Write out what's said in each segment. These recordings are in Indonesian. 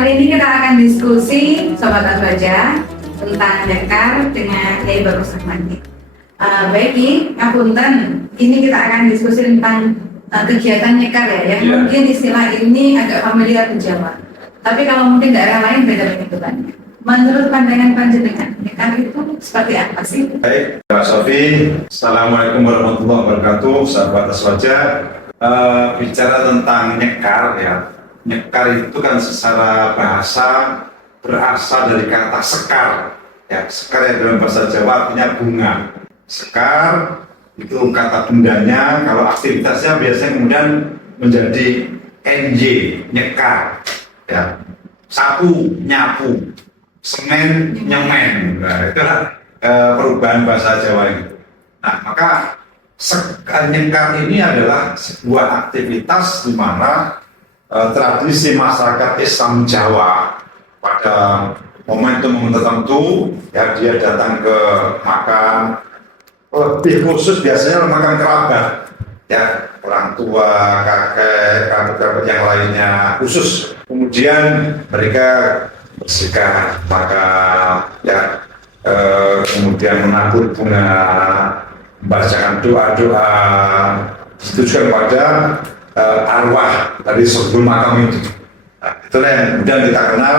Kali ini kita akan diskusi Sobat Aswaja tentang nyekar dengan Kiai Bagus Rahmadi. Baik, ngapunten, ini kita akan diskusi tentang kegiatan nyekar ya, yang mungkin istilah ini agak familiar di Jawa. Tapi kalau mungkin daerah lain beda penyebutannya. Menurut pandangan panjenengan, nyekar itu seperti apa sih? Baik, Pak Sofi. Assalamualaikum warahmatullahi wabarakatuh, sahabat Aswaja. Bicara tentang nyekar ya, nyekar itu kan secara bahasa berasal dari kata sekar ya. Sekar yang dalam bahasa Jawa artinya bunga. Sekar itu kata bundanya, kalau aktivitasnya biasanya kemudian menjadi NJ, nyekar ya. Sapu, nyapu, semen, nyemen. Nah, itulah perubahan bahasa Jawa itu. Nah, maka nyekar ini adalah sebuah aktivitas di mana tradisi masyarakat Islam Jawa pada momentum tertentu ya, dia datang ke makam, lebih khusus biasanya makam kerabat ya, orang tua, kakek, kerabat yang lainnya khusus. Kemudian mereka bersihkan makam ya, kemudian menabur bunga, membacakan doa-doa, ditujukan pada arwah dari sebelum makam itu. Nah, itulah yang kemudian kita kenal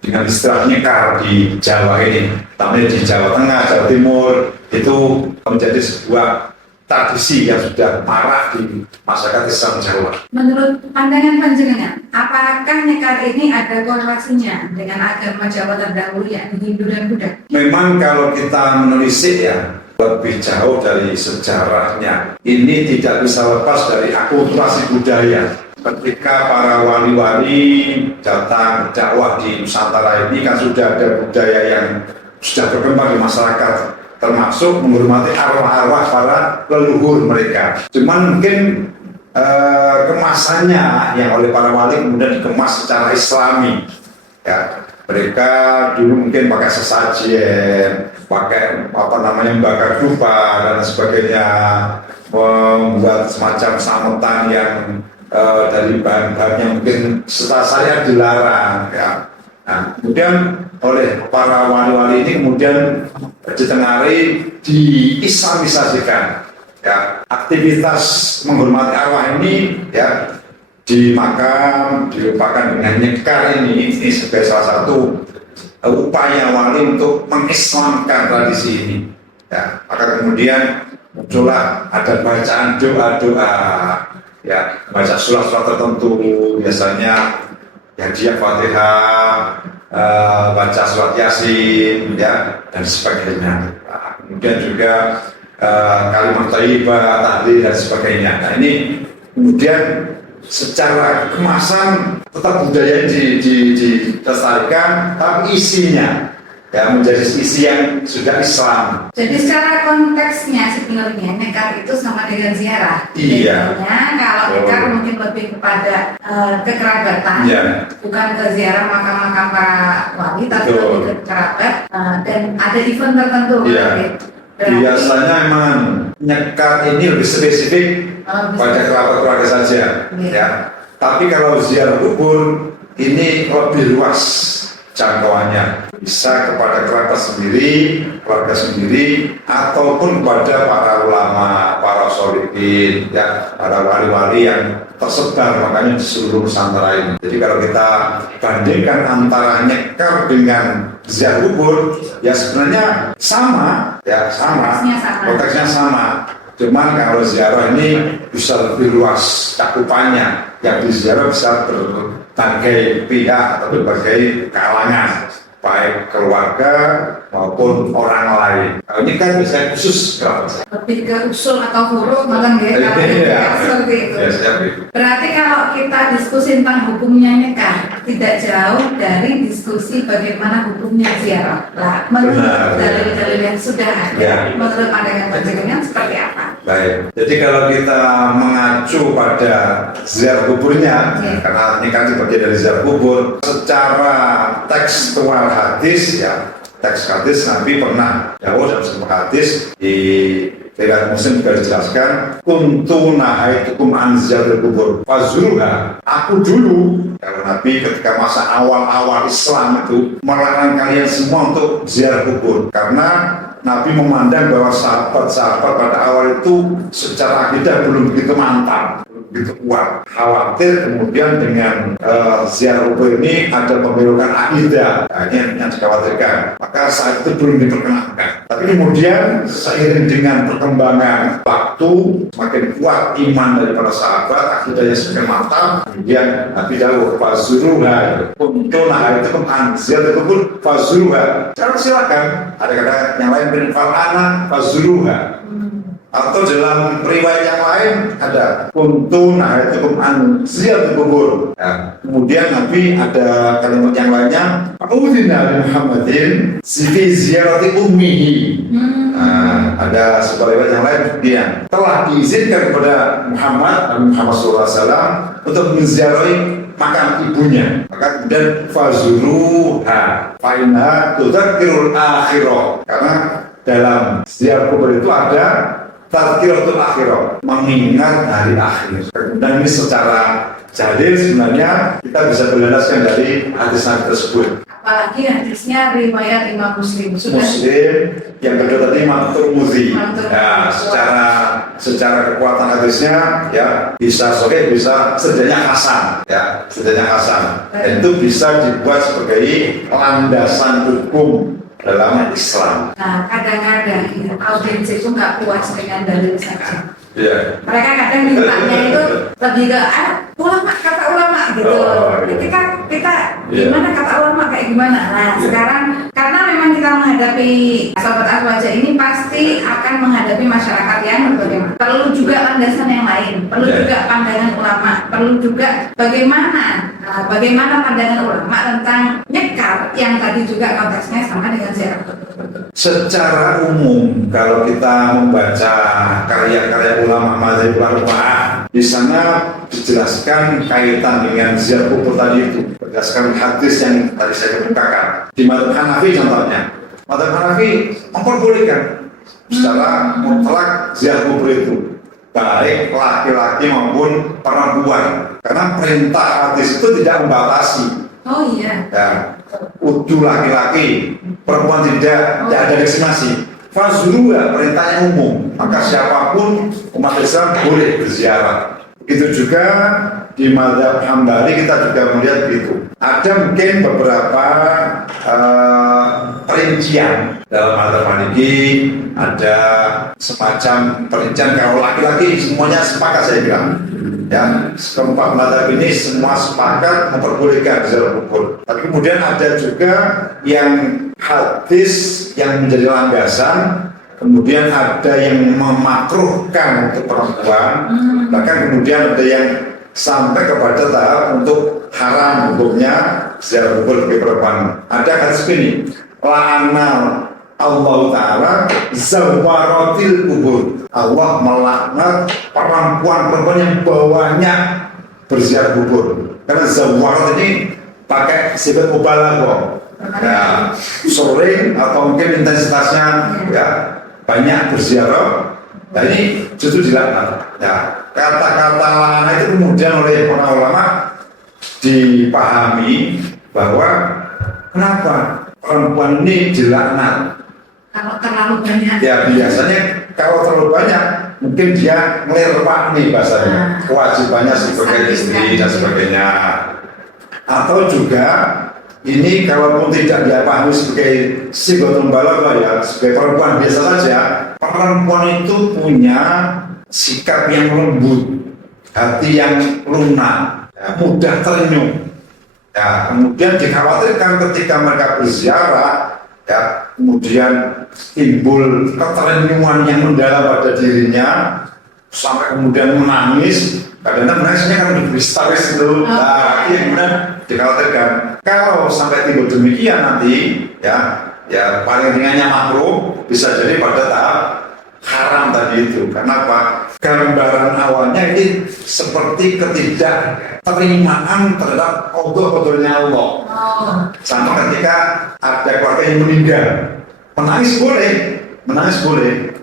dengan istilah nyekar di Jawa ini. Tapi di Jawa Tengah, Jawa Timur itu menjadi sebuah tradisi yang sudah marak di masyarakat Islam Jawa. Menurut pandangan panjenengan, apakah nyekar ini ada korelasinya dengan agama Jawa terdahulu yakni Hindu dan Buddha? Memang kalau kita menelisik ya lebih jauh dari sejarahnya, ini tidak bisa lepas dari akulturasi budaya. Ketika para wali-wali datang dakwah di Nusantara ini kan sudah ada budaya yang sudah berkembang di masyarakat, termasuk menghormati arwah-arwah para leluhur mereka. Cuman mungkin kemasannya yang oleh para wali kemudian dikemas secara Islami ya. Mereka dulu mungkin pakai sesajen, pakai bakar dupa dan sebagainya, membuat semacam sametan yang dari bahan-bahan yang mungkin setelah saya dilarang ya. Nah, kemudian oleh para wali-wali ini kemudian ditengarai, diislamisasikan ya. Aktivitas menghormati arwah ini ya di makam dilupakan dengan nyekar ini sebagai salah satu upaya wali untuk mengislamkan tradisi ini ya. Maka kemudian muncullah ada bacaan doa-doa ya, baca surat-surat tertentu, biasanya hadiah Fatihah, baca surat Yasin ya, dan sebagainya. Nah, kemudian juga kalimat thayyibah, tahlil dan sebagainya. Nah, ini kemudian secara kemasan tetap budaya dilestarikan, tapi isinya ya menjadi isi yang sudah Islam. Jadi secara konteksnya sebenarnya nyekar itu sama dengan ziarah. Iya. Kalau nyekar mungkin lebih kepada kekerabatan, bukan ke ziarah makam-makam para wali, tapi lebih ke kerabat dan ada event tertentu. Iya. Biasanya memang nyekar ini lebih spesifik pada kerabat keluarga saja, ya. Tapi kalau ziarah kubur ini lebih luas jangkauannya, bisa kepada kerabat sendiri, keluarga sendiri, ataupun kepada para ulama, para sholihin, ya, para wali-wali yang tersebar makanya di seluruh Nusantara ini. Jadi kalau kita bandingkan antara nyekar dengan ziarah kubur, ya sebenarnya sama, ya sama, konteksnya sama. Cuman kalau ziarah ini bisa lebih luas cakupannya, yang di ziarah bisa berbagai pihak atau berbagai kalangan, baik keluarga maupun orang lain. Kalau ini kan bisa khusus lebih ke usul atau huruf, malah seperti itu. Berarti kalau kita diskusi tentang hukumnya nyekar, tidak jauh dari diskusi bagaimana hukumnya ziarah. Lah, menurut dalil-dalil yang sudah ada, menurut pandangan panjenengan seperti apa? Baik, jadi kalau kita mengacu pada ziarah kuburnya, karena ini kan bagian dari ziarah kubur, secara tekstual hadis ya, teks hadis Nabi pernah jauh dalam sebuah hadis di Riwayat Muslim juga dijelaskan, kuntu nahaitukum an ziyaratil kubur fazuruha. Aku dulu, kalau Nabi ketika masa awal-awal Islam itu melarang kalian semua untuk ziarah kubur, karena Nabi memandang bahwa sahabat-sahabat pada awal itu secara akidah belum begitu mantap, belum begitu kuat. Khawatir kemudian dengan ziarah kubur ini ada pembelokan akidah, ini yang dikhawatirkan. Maka saat itu belum diperkenankan. Tapi kemudian seiring dengan perkembangan waktu, semakin kuat iman dari para sahabat, akidahnya semakin mantap. Kemudian Nabi dawuh fazuruha, untuk itu ziarah kubur fazuruha. Sekarang silakan. Ada kata yang lain fal'ana fazuruha, atau dalam riwayat yang lain ada kuntu nahaitukum an ziyaratil kubur. Ya. Kemudian Nabi ada kalimat yang lainnya, udhina li Muhammadin fi ziyarati ummihi. Ada sebuah riwayat yang lain kemudian telah diizinkan kepada Muhammad SAW untuk menziarahi makam ibunya. Maka kemudian fazuruha fa inna tudzakirul akhirah, karena dalam ziarah kubur itu ada tadzkiratul akhirah, mengingat hari akhir. Dan ini secara jadil sebenarnya kita bisa berlandaskan dari hadis-hadis tersebut. Apalagi hadisnya riwayat Imam Muslim. Muslim, yang kedua tadi Imam Tirmidzi. Ya, secara kekuatan hadisnya ya bisa sahih, bisa setidaknya hasan, ya setidaknya hasan. Dan itu bisa dibuat sebagai landasan hukum dalam Islam. Nah, kadang-kadang audiens itu nggak puas dengan dalil saja. Yeah. Mereka kadang mintanya itu lebih ke ulama, kata ulama gitu. Kita gimana kata ulama kayak gimana? Nah, sekarang karena memang kita menghadapi sahabat Aswaja ini pasti akan menghadapi masyarakat yang bagaimana. Perlu juga landasan yang lain, perlu juga pandangan ulama, perlu juga bagaimana pandangan ulama tentang nyekar yang tadi juga konteksnya sama dengan ziarah. Secara umum kalau kita membaca karya-karya ulama mazhab ulama, di sana dijelaskan kaitan dengan ziarah kubur tadi itu berdasarkan hadis yang tadi saya kemukakan. Di mazhab Hanafi contohnya, mazhab Hanafi memperbolehkan secara mutlak ziarah kubur itu, baik laki-laki maupun perempuan, karena perintah hadis itu tidak membatasi. Oh iya. Ya, utuh laki-laki, perempuan tidak ada diskriminasi. Fazuruha perintahnya umum, maka siapapun umat Islam boleh berziarah. Begitu juga di mazhab Hambali kita juga melihat begitu. Ada mungkin beberapa perincian dalam mazhab Maliki, ada semacam perincian kalau laki-laki semuanya sepakat saya bilang. Ya, keempat mazhab ini semua sepakat memperbolehkan ziarah kubur. Tapi kemudian ada juga yang hadis yang menjadi landasan, kemudian ada yang memakruhkan untuk perempuan, bahkan kemudian ada yang sampai kepada tahap untuk haram hukumnya ziarah kubur bagi perempuan. Ada hadis ini, la'ana Allah Ta'ala zawaratil kubur. Allah melaknat perempuan-perempuan yang banyak berziarah kubur. Karena zawarat ini pakai sifat mubalaghah. Ya, sering atau mungkin intensitasnya ya banyak berziarah. Nah ini justru dilaknat. Ya, kata-kata laknat itu kemudian oleh para ulama dipahami bahwa kenapa perempuan ini dilaknat. Kalau terlalu banyak. Ya biasanya kalau terlalu banyak mungkin dia ngelirpak nih bahasanya, kewajibannya sebagai istri dan sebagainya. Atau juga ini kalaupun tidak dia pahami sebagai sigotul balaghah ya, sebagai perempuan biasa saja, perempuan itu punya sikap yang lembut, hati yang lunak, ya, mudah terenyuh. Ya, kemudian dikhawatirkan ketika mereka berziarah, ya, kemudian timbul keterenyuhan yang mendalam pada dirinya sampai kemudian menangis. Kadang-kadang menangisnya kan lebih histeris itu. Nah, ini kemudian dikhawatirkan kalau sampai timbul demikian nanti, ya paling ringannya makruh, bisa jadi pada tahap haram tadi itu. Kenapa? Gambaran awalnya ini seperti ketidakterimaan terhadap qadha-qadharnya Allah. Sampai ketika ada keluarga yang meninggal, menangis boleh,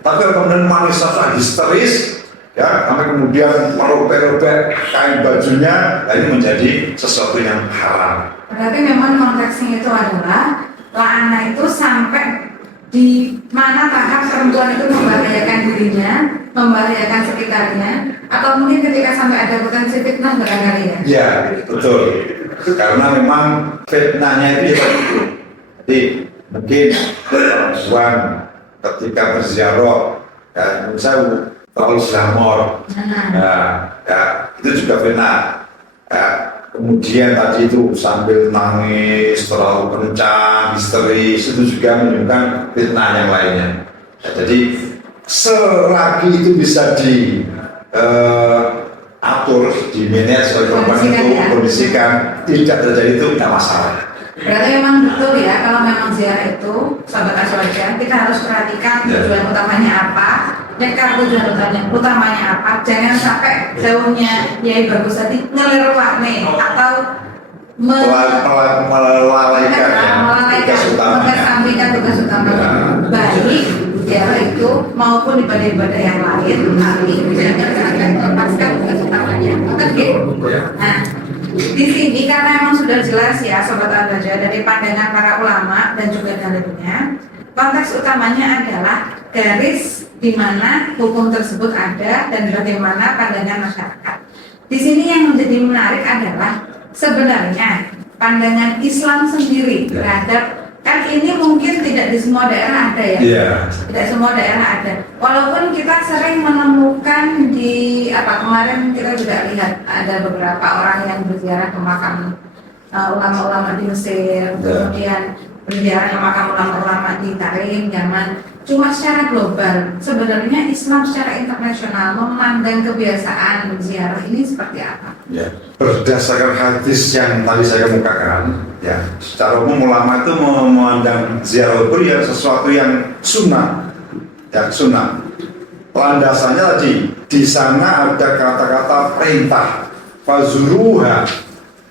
Tapi kalau kemudian manifestasi histeris, ya, sampai kemudian merobek-robek kain bajunya, nah ini menjadi sesuatu yang haram. Berarti memang konteksnya itu adalah la'ana itu sampai di mana tahap perempuan itu membahayakan dirinya, membahayakan sekitarnya, atau mungkin ketika sampai ada potensi fitnah barangkali ya? Ya, betul. Karena memang fitnahnya itu ya itu. Jadi mungkin perempuan ketika berziarah, ya, misalnya terlalu glamor, ya, itu juga fitnah. Ya, kemudian tadi itu sambil nangis, terlalu kencang, histeris, itu juga menunjukkan fitnah yang lainnya. Ya, jadi selagi itu bisa diatur, dimanage oleh perempuan itu, kondisikan, tidak terjadi itu tidak masalah. Berarti memang betul ya, kalau memang ziarah itu, sahabat Azwaja, kita harus perhatikan tujuan utamanya apa, nyekar tujuan utamanya apa, jangan sampai daunnya Yai Bagus tadi ngelirwak nih, atau melalaikan mengesampingkan tugas utamanya, baik ziarah itu maupun ibadah-ibadah yang lain, tapi jangan sampai melepaskan tugas utamanya. Oke? Nah, di sini karena memang sudah jelas ya Sobat Al-Baja dari pandangan para ulama dan juga dalilnya, konteks utamanya adalah garis di mana hukum tersebut ada dan bagaimana pandangan masyarakat. Di sini yang menjadi menarik adalah sebenarnya pandangan Islam sendiri terhadap, kan ini mungkin tidak di semua daerah ada ya, tidak semua daerah ada. Walaupun kita sering menemukan di kemarin kita juga lihat ada beberapa orang yang berziarah ke makam ulama-ulama di Mesir, kemudian berziarah ke makam ulama-ulama di Tarim, Yaman. Cuma secara global, sebenarnya Islam secara internasional memandang kebiasaan ziarah ini seperti apa? Ya, berdasarkan hadis yang tadi saya kemukakan, ya, secara umum ulama itu memandang ziarah kubur ya sesuatu yang sunnah, ya sunnah. Landasannya tadi di sana ada kata-kata perintah, fazuruha,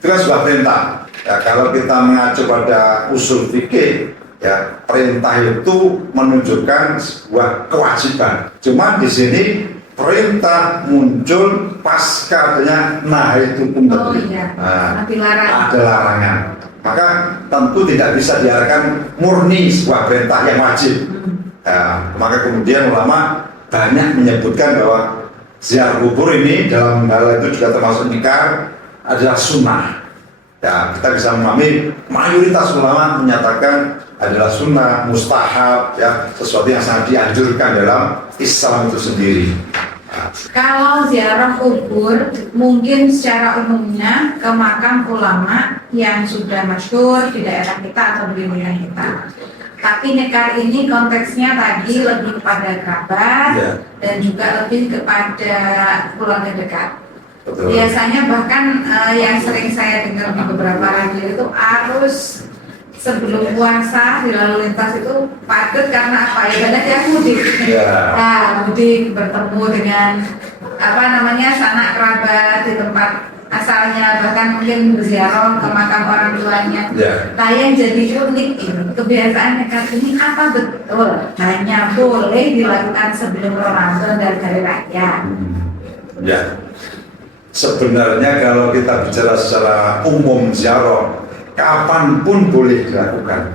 itu kan sebuah perintah. Ya, kalau kita mengacu pada usul fikih, ya perintah itu menunjukkan sebuah kewajiban. Cuma di sini perintah muncul pasca adanya itu pun tadi. Ada larangan. Maka tentu tidak bisa diarahkan murni sebuah perintah yang wajib. Ya, maka kemudian ulama banyak menyebutkan bahwa ziarah kubur ini dalam hal itu juga termasuk nikah adalah sunnah. Ya, kita bisa memahami mayoritas ulama menyatakan adalah sunnah, mustahab, ya, sesuatu yang sangat dianjurkan dalam Islam itu sendiri. Kalau ziarah kubur mungkin secara umumnya ke makam ulama yang sudah masyhur di daerah kita atau di wilayah kita. Tapi nekar ini konteksnya tadi lebih kepada kerabat dan juga lebih kepada keluarga dekat. Betul. Biasanya bahkan yang sering saya dengar di beberapa radio itu arus sebelum puasa di lalu lintas itu padat karena apa ya, banyak yang mudik. Nah, mudik bertemu dengan sanak kerabat di tempat asalnya, bahkan mungkin berziarah ke makam orang tuanya. Nah, yang jadi unik ini kebiasaan nekar ini apa betul hanya boleh dilakukan sebelum Ramadan dan hari raya? Ya. Sebenarnya kalau kita bicara secara umum ziarah, kapanpun boleh dilakukan.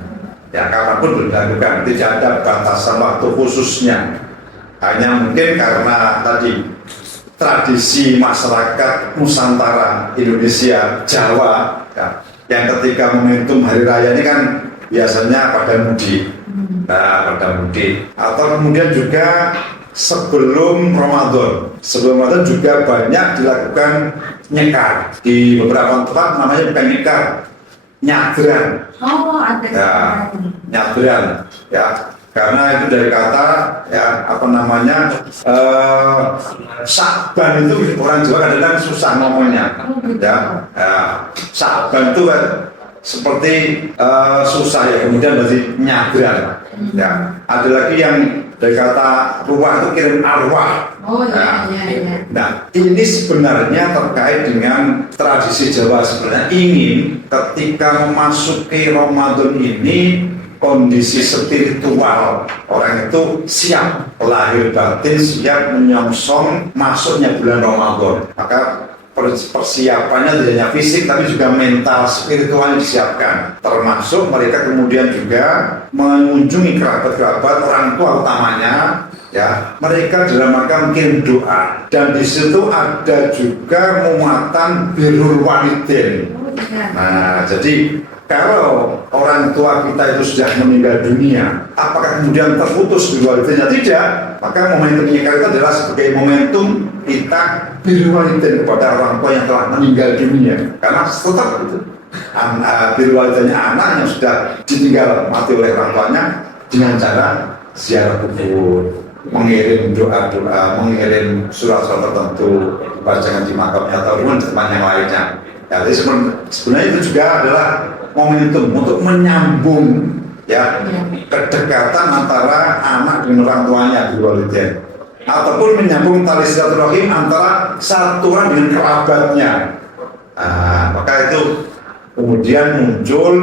Ya, kapanpun boleh dilakukan, tidak ada batasan waktu khususnya. Hanya mungkin karena tadi tradisi masyarakat Nusantara, Indonesia, Jawa, ya, yang ketika momentum hari raya ini kan biasanya pada mudik. Nah, pada mudik. Atau kemudian juga sebelum Ramadan juga banyak dilakukan nyekar di beberapa tempat, namanya bukan nyekar, nyadran. Oh, ada. Ya, nyadran, ya, karena itu dari kata Sa'ban itu orang Jawa kadang-kadang susah ngomongnya, ya, Sa'ban itu kan seperti susah ya, kemudian berarti nyadran. Ya, ada lagi yang dari kata ruah itu kirim arwah. Nah, ini sebenarnya terkait dengan tradisi Jawa. Sebenarnya ingin ketika memasuki Ramadan ini kondisi spiritual orang itu siap lahir batin siap menyongsong masuknya bulan Ramadan. Maka persiapannya tidak hanya fisik tapi juga mental, spiritual yang disiapkan. Termasuk mereka kemudian juga mengunjungi kerabat-kerabat, orang tua utamanya, ya, mereka dalam rangka mengirim doa. Dan di situ ada juga muatan birrul walidain. Nah, jadi kalau orang tua kita itu sudah meninggal dunia, apakah kemudian terputus birrul walidainnya? Tidak. Maka momentum nyekar itu adalah sebagai momentum kita birrul walidain kepada orang tua yang telah meninggal dunia. Karena tetap itu birrul walidainnya anak yang sudah ditinggal mati oleh orang tuanya dengan cara ziarah kubur, mengirim doa-doa, mengirim surat-surat tertentu dibacakan di makamnya ataupun di tempat yang lainnya. Ya, jadi sebenarnya itu juga adalah momentum untuk menyambung, ya, kedekatan antara anak dengan orang tuanya di walidain, ataupun menyambung tali silaturahim antara satu orang dengan kerabatnya. Nah, maka itu kemudian muncul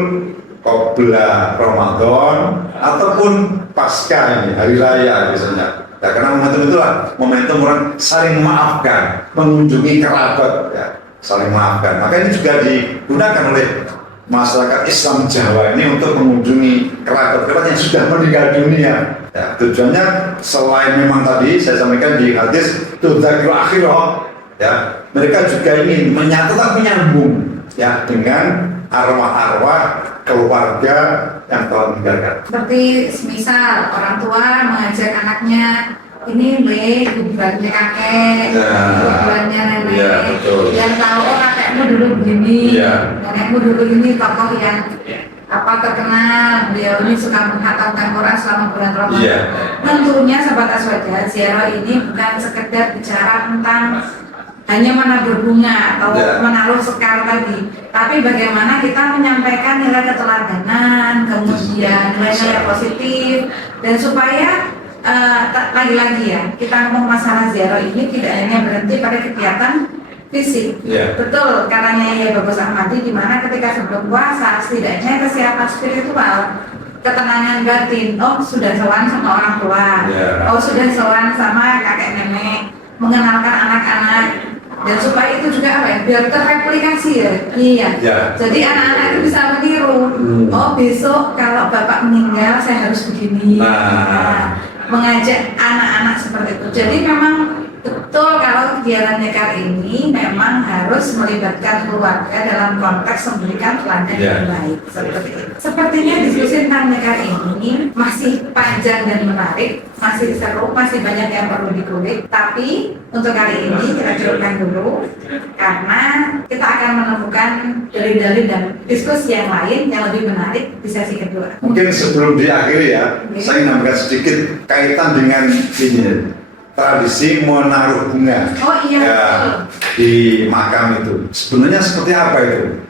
qabla Ramadan ataupun pasca ini, hari raya misalnya. Ya, karena momentum itulah momentum orang saling memaafkan, mengunjungi kerabat, ya, saling memaafkan. Maka ini juga digunakan oleh masyarakat Islam Jawa ini untuk mengunjungi kerabat-kerabat yang sudah meninggal dunia. Ya, tujuannya selain memang tadi saya sampaikan di hadis tudzakirul akhirah, ya, mereka juga ingin tetap menyambung, ya, dengan arwah-arwah keluarga yang telah meninggalkan. Seperti semisal orang tua mengajak anaknya, ini kuburannya kakek, kuburannya nenek, biar tahu oh kakekmu dulu begini, nenekmu dulu ini tokoh yang terkenal, beliau ini suka menghatamkan Quran selama bulan Ramadan. Tentunya sahabat Aswaja, ziarah ini bukan sekedar bicara tentang hanya menabur bunga atau menaruh sekar tadi, tapi bagaimana kita menyampaikan nilai keteladanan, kemudian nilai-nilai positif, dan supaya lagi-lagi ya, kita ngomong masalah ziarah ini tidak hanya berhenti pada kegiatan fisik. Betul, katanya ya Bagus Ahmadi, di mana ketika sebelum puasa setidaknya kesiapan spiritual, ketenangan batin, oh sudah sowan sama orang tua, oh sudah sowan sama kakek nenek, mengenalkan anak-anak, dan supaya itu juga apa ya, biar terreplikasi ya. Jadi anak-anak itu bisa meniru, oh besok kalau bapak meninggal saya harus begini. Mengajak anak-anak seperti itu. Jadi memang betul kalau kegiatan nyekar ini memang harus melibatkan keluarga dalam konteks memberikan teladan yang baik. Seperti itu. Sepertinya diskusi tentang nyekar ini masih panjang dan menarik, masih seru, masih banyak yang perlu dikulik. Tapi untuk kali ini kita cukupkan dulu karena kita akan menemukan dalil-dalil dan diskusi yang lain yang lebih menarik di sesi kedua. Mungkin sebelum diakhiri ya, saya ingin nambahkan sedikit kaitan dengan ini, tradisi menaruh bunga di makam itu. Sebenarnya seperti apa itu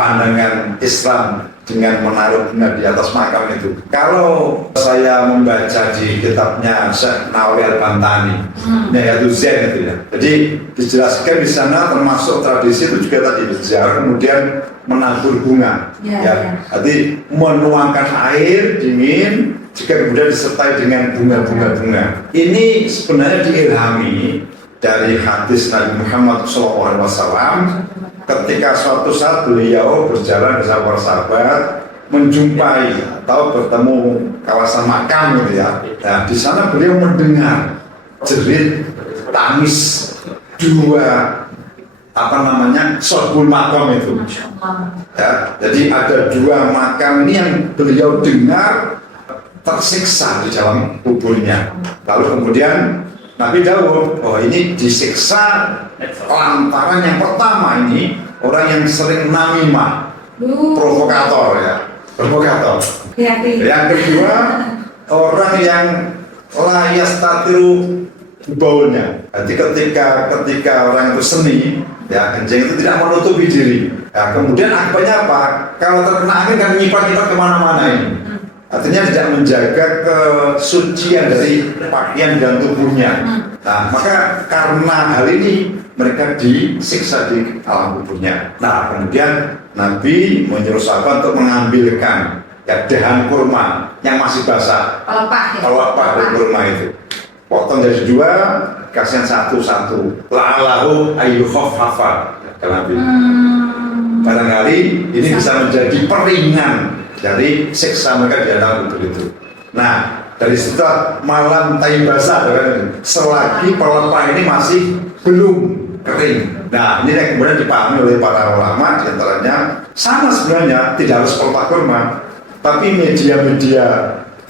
pandangan Islam dengan menaruh bunga di atas makam itu? Kalau saya membaca di kitabnya Syekh Nawawi Al-Bantani, yaitu Zen itu ya. Jadi dijelaskan di sana termasuk tradisi itu juga tadi berziarah kemudian menabur bunga. Jadi menuangkan air dingin jika kemudian disertai dengan bunga-bunga. Ini sebenarnya diilhami dari hadis Nabi Muhammad SAW ketika suatu saat beliau berjalan bersama para sahabat menjumpai atau bertemu kawasan makam gitu ya. Nah, di sana beliau mendengar jerit tangis dua sohbul makam itu. Ya, jadi ada dua makam ini yang beliau dengar tersiksa di dalam kuburnya. Lalu kemudian Nabi Dawud, oh ini disiksa lantaran yang pertama ini orang yang sering namimah, provokator ya, provokator. Yang kedua orang yang layas tatiru baunya. Jadi ketika orang itu seni, ya kencing itu tidak menutupi diri. Ya, kemudian akibatnya apa? Kalau terkena angin kan nyipat-nyipat kemana-mana ini. Artinya tidak menjaga kesucian dari pakaian dan tubuhnya. Nah, maka karena hal ini mereka disiksa di alam kuburnya. Nah, kemudian Nabi menyuruh sahabat untuk mengambilkan ya dahan kurma yang masih basah, Pelepah ya. pelepah dari kurma itu, potong jadi dua, kasih satu-satu. La'alahu ayyukhaffafa, kata Nabi. Barangkali ini bisa menjadi peringan dari siksa mereka di dalam kubur itu. Nah, dari situ malam tai basah, kan? Selagi pelepah ini masih belum kering. Nah, ini yang kemudian dipahami oleh para ulama, diantaranya sama sebenarnya tidak harus pelepah kurma, tapi media-media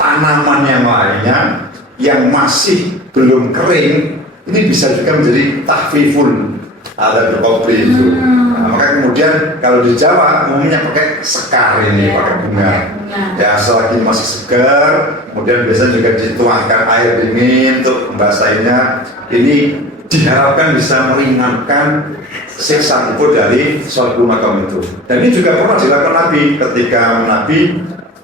tanaman yang lainnya yang masih belum kering ini bisa juga menjadi tahfiful ada berkopi itu. Nah, maka kemudian kalau di Jawa umumnya pakai sekar ini, pakai bunga. Ya selagi masih segar, kemudian biasanya juga dituangkan air dingin untuk membasahinya. Ini diharapkan bisa meringankan siksa kubur dari suatu makam itu. Dan ini juga pernah dilakukan Nabi ketika Nabi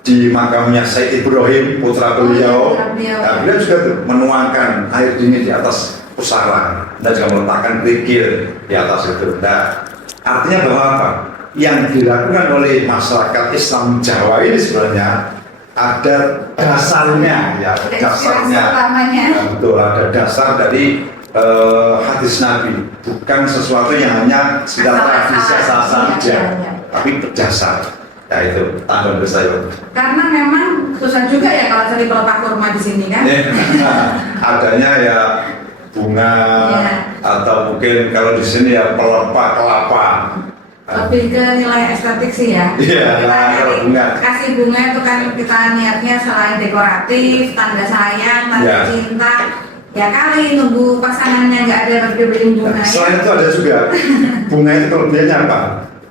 di makamnya Sayyid Ibrahim putra beliau. Nah, beliau juga menuangkan air dingin di atas pusara dan juga meletakkan kerikil di atas itu. Nah, artinya bahwa apa? Yang dilakukan oleh masyarakat Islam Jawa ini sebenarnya ada dasarnya, ya, dasarnya. Nah, betul, ada dasar dari hadis Nabi, bukan sesuatu yang hanya sekedar tradisi saja, tapi berdasar. Ya itu tanggal besar. Karena memang susah juga ya kalau cari pelepah kurma di sini kan. Adanya ya bunga atau mungkin kalau di sini ya pelepah kelapa. Lebih ke nilai estetik sih ya. Iya, kalau bunga. Kasih bunga itu kan kita niatnya selain dekoratif, tanda sayang, tanda cinta. Ya kali nunggu pasangannya nggak ada beli bunga. Selain itu ada juga bunga itu kelebihannya apa?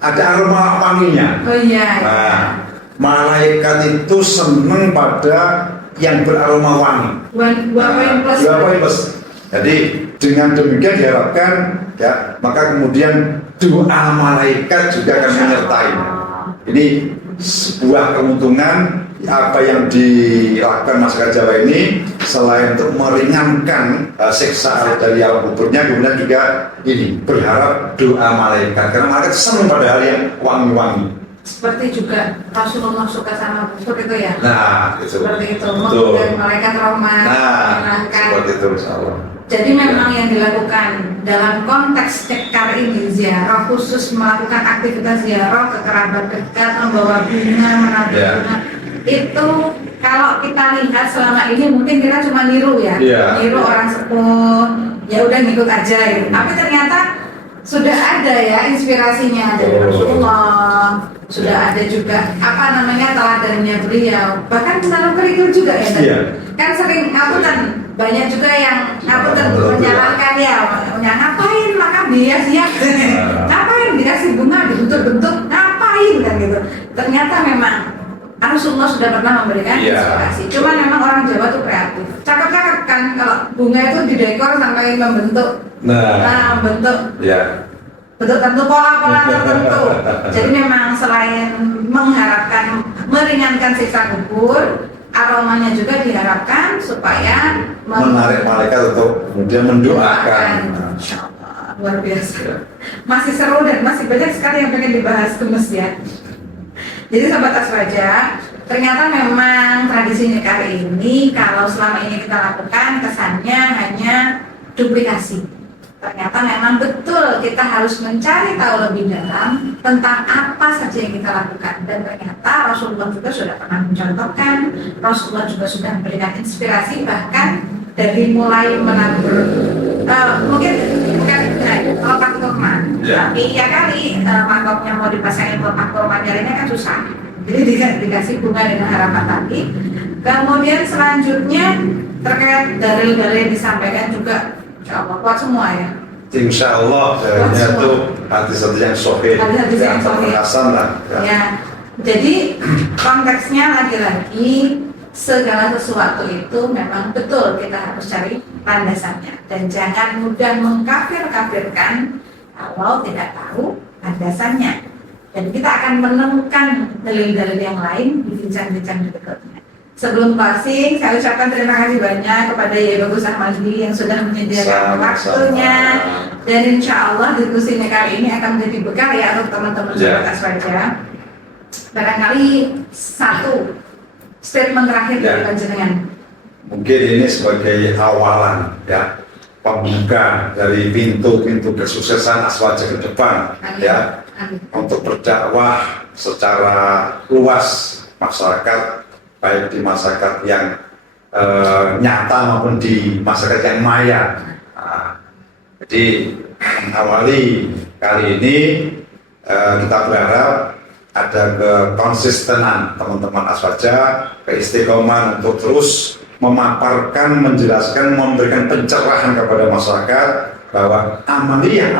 Ada aroma wanginya. Oh iya. Nah, malaikat itu senang pada yang beraroma wangi. Dua poin plus. Dua poin plus. Jadi dengan demikian diharapkan ya, maka kemudian doa malaikat juga akan menyertai. Ini sebuah keuntungan apa yang dilakukan masyarakat Jawa ini selain untuk meringankan siksa dari alam kuburnya, kemudian juga ini berharap doa malaikat karena malaikat senang pada hal yang wangi-wangi. Seperti juga Rasulullah suka sama busur itu ya. Nah, itu. Seperti itu. Membuat malaikat rahmat, menyenangkan. Seperti itu, insyaallah. Jadi memang yang dilakukan dalam konteks cekar ini ziarah khusus melakukan aktivitas ziarah ke kerabat dekat, membawa bunga, menabur bunga. Itu kalau kita lihat selama ini mungkin kita cuma niru ya, niru orang sepuh, ya udah ngikut aja gitu. Tapi ternyata sudah ada ya inspirasinya dari Rasulullah, sudah ada juga apa namanya teladannya beliau, bahkan menaruh kerikil juga ya tadi. Kan sering apunten banyak juga yang apunten menyarankan ya, ngapain makan bias ya, ngapain dikasih bunga dibentuk-bentuk, ngapain kan gitu. Ternyata memang Rasulullah sudah pernah memberikan inspirasi. Cuma memang orang Jawa tuh kreatif. Cakep-cakep kan kalau bunga itu didekor sampai membentuk. Nah, membentuk. Bentuk tentu pola-pola tertentu. Jadi memang selain mengharapkan meringankan siksa kubur, aromanya juga diharapkan supaya menarik malaikat untuk kemudian mendoakan. Insyaallah, luar biasa. Masih seru dan masih banyak sekali yang pengen dibahas gemes ya. Jadi Sobat Aswaja, ternyata memang tradisi nikah ini kalau selama ini kita lakukan kesannya hanya duplikasi. Ternyata memang betul kita harus mencari tahu lebih dalam tentang apa saja yang kita lakukan. Dan ternyata Rasulullah juga sudah pernah mencontohkan, Rasulullah juga sudah memberikan inspirasi bahkan dari mulai menabur mungkin pelepah kurma, tapi ya kali mangkoknya mau dipasangin pelepah kurma jarinya kan susah, jadi dikasih bunga dengan harapan tadi. Kemudian selanjutnya terkait dalil-dalil yang disampaikan juga insyaallah kuat semua ya. Insyaallah dalilnya itu hadis-hadis yang sahih, hadis-hadis yang sahih. Ya. Jadi konteksnya lagi-lagi segala sesuatu itu memang betul kita harus cari landasannya dan jangan mudah mengkafir-kafirkan kalau tidak tahu landasannya. Dan kita akan menemukan dalil-dalil yang lain di bincang-bincang berikutnya. Sebelum closing, saya ucapkan terima kasih banyak kepada Yai Bagus Ahmadi yang sudah menyediakan waktunya. Dan insya Allah diskusi kali ini akan menjadi bekal ya untuk teman-teman Sobat Aswaja. barangkali satu statement terakhir dari Ya. panjenengan. Mungkin ini sebagai awalan ya, pembuka dari pintu-pintu kesuksesan Aswaja ke depan Amin. ya, Amin. untuk berdakwah secara luas masyarakat, baik di masyarakat yang nyata maupun di masyarakat yang maya. Nah, jadi mengawali kali ini kita berharap ada kekonsistenan teman-teman Aswaja, keistiqomahan untuk terus memaparkan, menjelaskan, memberikan pencerahan kepada masyarakat bahwa amaliyah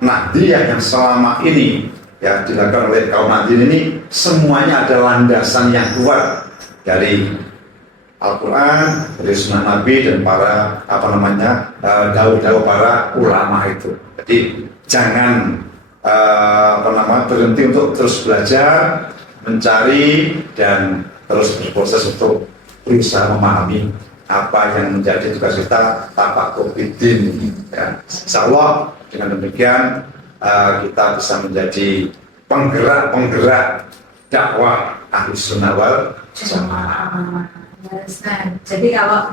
Nahdiyah yang selama ini ya dilakukan oleh kaum Nahdien ini semuanya ada landasan yang kuat dari Al-Quran, dari Sunnah Nabi dan para dawuh-dawuh para ulama itu. Jadi jangan berhenti untuk terus belajar, mencari dan terus berproses untuk berusaha memahami apa yang menjadi tugas kita tafakuh fiddin ya. Insyaallah dengan demikian kita bisa menjadi penggerak dakwah Ahlus Sunnah wal Jamaah. Nah, jadi kalau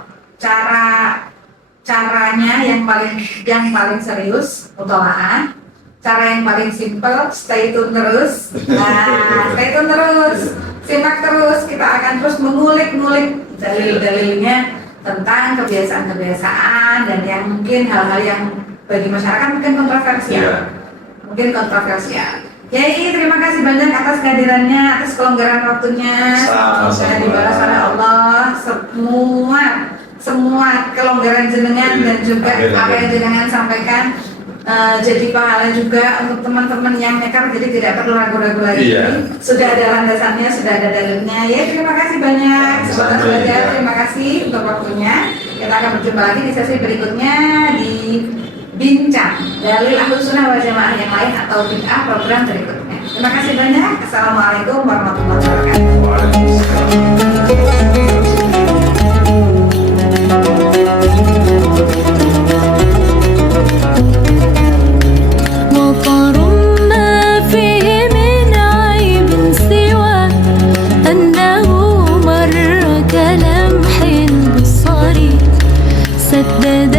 caranya yang paling serius mutolaah, cara yang paling simpel stay tune terus. Nah, stay tune terus, simak terus, kita akan terus mengulik dalil-dalilnya tentang kebiasaan-kebiasaan dan yang mungkin hal-hal yang bagi masyarakat mungkin kontroversial. Yai, terima kasih banyak atas kehadirannya, atas kelonggaran waktunya. Semoga dibalas oleh Allah semua kelonggaran jenengan dan juga apa yang jenengan sampaikan jadi pahala juga untuk teman-teman yang nekat, jadi tidak perlu ragu-ragu lagi. Sudah ada landasannya, sudah ada dalilnya. Ya, terima kasih banyak. Semoga terima kasih untuk waktunya. Kita akan berjumpa lagi di sesi berikutnya di Bincang Dalil Ahlus Sunnah wal Jamaah yang lain atau bid'ah program berikutnya. Terima kasih banyak. Assalamualaikum warahmatullahi wabarakatuh. وقرنا فيه من عيب سوى أنه مر كلمح بالصريح سدد